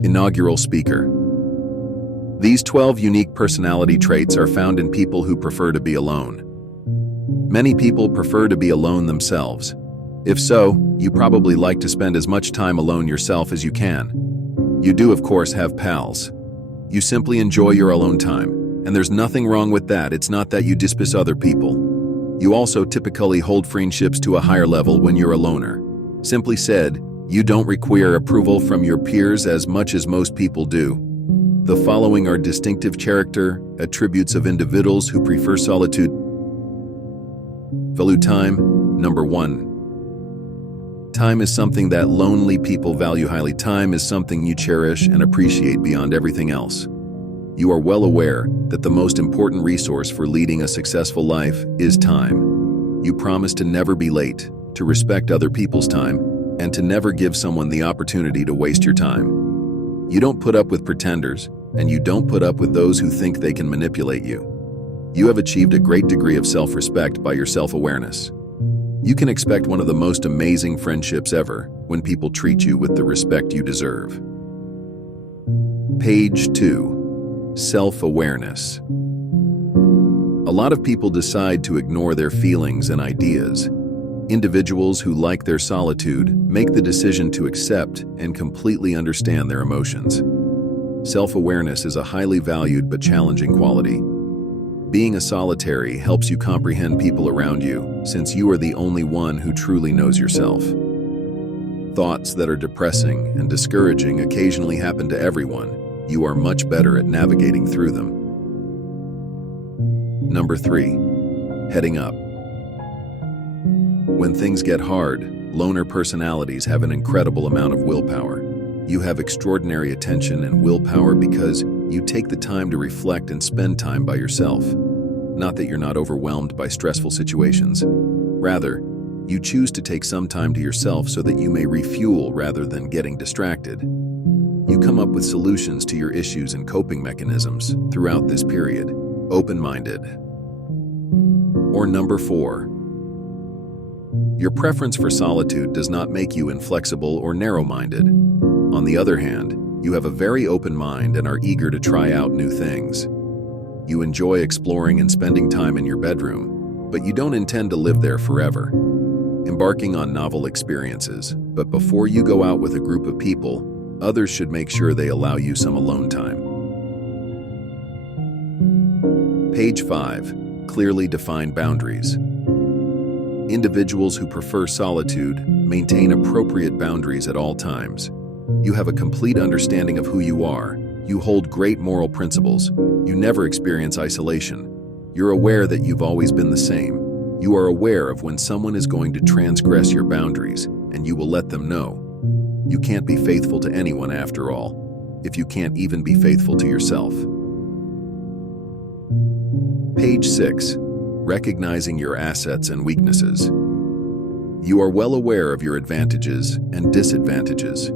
Inaugural speaker. These 12 unique personality traits are found in people who prefer to be alone. Many people prefer to be alone themselves. If so, you probably like to spend as much time alone yourself as you can. You do, of course, have pals. You simply enjoy your alone time, and there's nothing wrong with that. It's not that you despise other people. You also typically hold friendships to a higher level when you're a loner. Simply said, you don't require approval from your peers as much as most people do. The following are distinctive character attributes of individuals who prefer solitude. Value time. Number 1. Time is something that lonely people value highly. Time is something you cherish and appreciate beyond everything else. You are well aware that the most important resource for leading a successful life is time. You promise to never be late, to respect other people's time, and to never give someone the opportunity to waste your time. You don't put up with pretenders, and you don't put up with those who think they can manipulate you. You have achieved a great degree of self-respect by your self-awareness. You can expect one of the most amazing friendships ever when people treat you with the respect you deserve. Page 2. Self-awareness. A lot of people decide to ignore their feelings and ideas. Individuals who like their solitude make the decision to accept and completely understand their emotions. Self-awareness is a highly valued but challenging quality. Being a solitary helps you comprehend people around you, since you are the only one who truly knows yourself. Thoughts that are depressing and discouraging occasionally happen to everyone. You are much better at navigating through them. Number 3. Heading up. When things get hard, loner personalities have an incredible amount of willpower. You have extraordinary attention and willpower because you take the time to reflect and spend time by yourself. Not that you're not overwhelmed by stressful situations. Rather, you choose to take some time to yourself so that you may refuel rather than getting distracted. You come up with solutions to your issues and coping mechanisms throughout this period. Open-minded. Or number 4. Your preference for solitude does not make you inflexible or narrow-minded. On the other hand, you have a very open mind and are eager to try out new things. You enjoy exploring and spending time in your bedroom, but you don't intend to live there forever. Embarking on novel experiences, but before you go out with a group of people, others should make sure they allow you some alone time. Page 5. Clearly defined boundaries. Individuals who prefer solitude maintain appropriate boundaries at all times. You have a complete understanding of who you are. You hold great moral principles. You never experience isolation. You're aware that you've always been the same. You are aware of when someone is going to transgress your boundaries, and you will let them know. You can't be faithful to anyone after all, if you can't even be faithful to yourself. Page 6. Recognizing your assets and weaknesses. You are well aware of your advantages and disadvantages.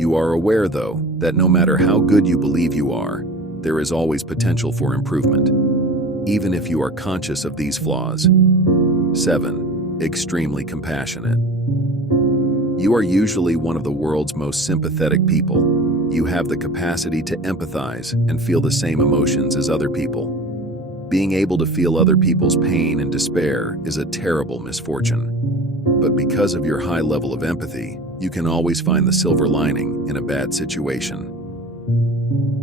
You are aware, though, that no matter how good you believe you are, there is always potential for improvement, even if you are conscious of these flaws. 7. Extremely compassionate. You are usually one of the world's most sympathetic people. You have the capacity to empathize and feel the same emotions as other people. Being able to feel other people's pain and despair is a terrible misfortune. But because of your high level of empathy, you can always find the silver lining in a bad situation.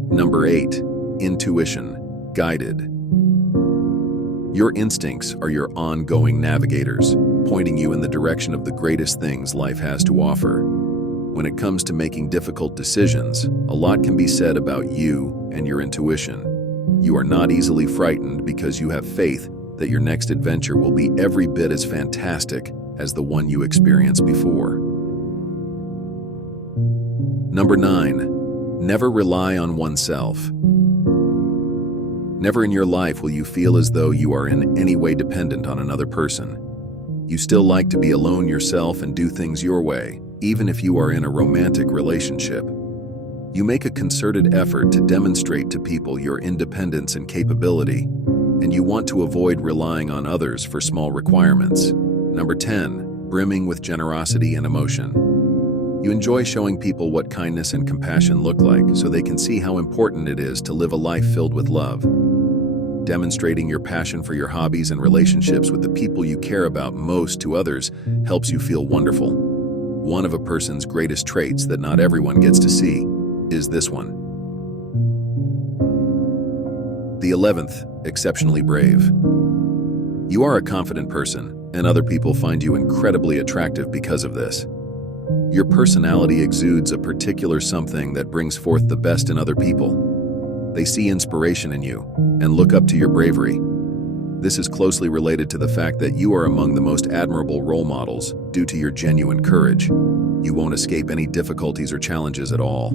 Number 8. Intuition. Guided. Your instincts are your ongoing navigators, pointing you in the direction of the greatest things life has to offer. When it comes to making difficult decisions, a lot can be said about you and your intuition. You are not easily frightened because you have faith that your next adventure will be every bit as fantastic as the one you experienced before. Number 9. Never rely on oneself. Never in your life will you feel as though you are in any way dependent on another person. You still like to be alone yourself and do things your way, even if you are in a romantic relationship. You make a concerted effort to demonstrate to people your independence and capability, and you want to avoid relying on others for small requirements. Number 10. Brimming with generosity and emotion. You enjoy showing people what kindness and compassion look like so they can see how important it is to live a life filled with love. Demonstrating your passion for your hobbies and relationships with the people you care about most to others helps you feel wonderful. One of a person's greatest traits that not everyone gets to see is this one. The 11th, exceptionally brave. You are a confident person, and other people find you incredibly attractive because of this. Your personality exudes a particular something that brings forth the best in other people. They see inspiration in you and look up to your bravery. This is closely related to the fact that you are among the most admirable role models due to your genuine courage. You won't escape any difficulties or challenges at all.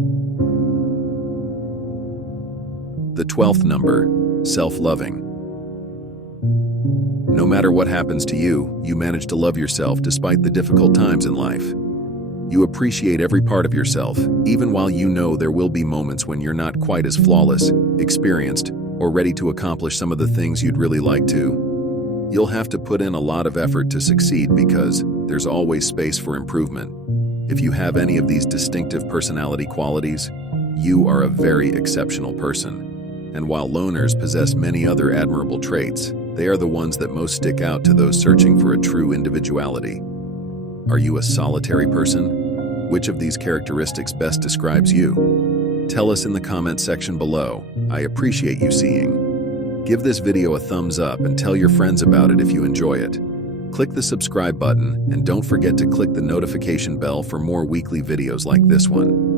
The 12th number, self-loving. No matter what happens to you, you manage to love yourself despite the difficult times in life. You appreciate every part of yourself, even while you know there will be moments when you're not quite as flawless, experienced, or ready to accomplish some of the things you'd really like to. You'll have to put in a lot of effort to succeed because there's always space for improvement. If you have any of these distinctive personality qualities, you are a very exceptional person. And while loners possess many other admirable traits, they are the ones that most stick out to those searching for a true individuality. Are you a solitary person? Which of these characteristics best describes you? Tell us in the comment section below. I appreciate you seeing. Give this video a thumbs up and tell your friends about it if you enjoy it. Click the subscribe button and don't forget to click the notification bell for more weekly videos like this one.